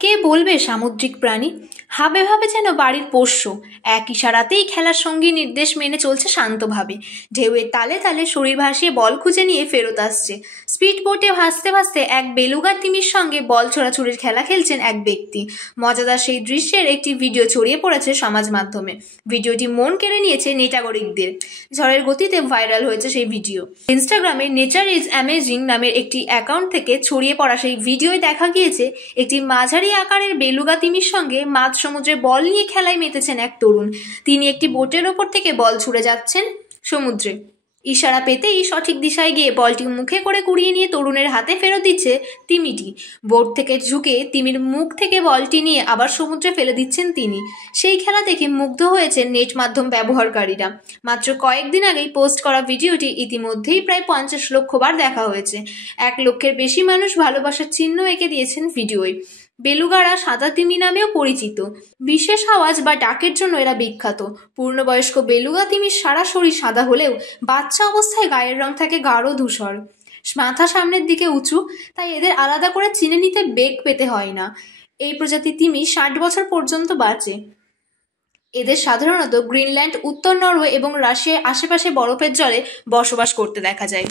কে বলবে সামুদ্রিক প্রাণী, হাবে ভাবে যেন বাড়ির পোষ্য। এক ইশারাতেই খেলার সঙ্গী নির্দেশ মেনে চলছে শান্তভাবে। ঢেউয়ের তালে তালে শরীর ভাসিয়ে বল খুঁজে নিয়ে ফেরত আসছে। স্পিড বোটে ভাসতে ভাসতে এক বেলুগা তিমির সঙ্গে বল ছোড়াছুড়ির খেলা খেলছেন এক ব্যক্তি। মজাদার সেই দৃশ্যের একটি ভিডিও ছড়িয়ে পড়েছে সমাজ মাধ্যমে। ভিডিওটি মন কেড়ে নিয়েছে নেটাগরিকদের। ঝড়ের গতিতে ভাইরাল হয়েছে সেই ভিডিও। ইনস্টাগ্রামে নেচার ইজ অ্যামেজিং নামের একটি অ্যাকাউন্ট থেকে ছড়িয়ে পড়া সেই ভিডিওয় দেখা গিয়েছে একটি মাঝারি আকারের বেলুগা তিমির সঙ্গে মাঝ সমুদ্রে বল নিয়ে খেলায় মেতেছেন এক তরুণ। তিনি একটি বোটের ওপর থেকে বল ছুড়ে যাচ্ছেন সমুদ্রে। ইশারা পেতেই সঠিক দিশায় গিয়ে বলটি মুখে করে কুড়িয়ে নিয়ে তরুণের হাতে ফেরত দিচ্ছে তিমিটি। বোট থেকে ঝুঁকে তিমির মুখ থেকে বলটি নিয়ে আবার সমুদ্রে ফেলে দিচ্ছেন তিনি। সেই খেলা দেখে মুগ্ধ হয়েছেন নেট মাধ্যম ব্যবহারকারীরা। মাত্র কয়েকদিন আগেই পোস্ট করা ভিডিওটি ইতিমধ্যেই প্রায় 50 লক্ষ বার দেখা হয়েছে। 1 লক্ষের বেশি মানুষ ভালোবাসার চিহ্ন এঁকে দিয়েছেন ভিডিওয়। বেলুগারা সাদা তিমি নামেও পরিচিত। বিশেষ আওয়াজ বা ডাকের জন্য এরা বিখ্যাত। পূর্ণবয়স্ক বেলুগা তিমির সারা শরীর সাদা হলেও বাচ্চা অবস্থায় গায়ের রং থাকে গাঢ় ধূসর। মাথা সামনের দিকে উঁচু, তাই এদের আলাদা করে চিনে নিতে বেগ পেতে হয় না। এই প্রজাতি তিমি 60 বছর পর্যন্ত বাঁচে। এদের সাধারণত গ্রিনল্যান্ড, উত্তর নরওয়ে এবং রাশিয়ার আশেপাশে বরফের জলে বসবাস করতে দেখা যায়।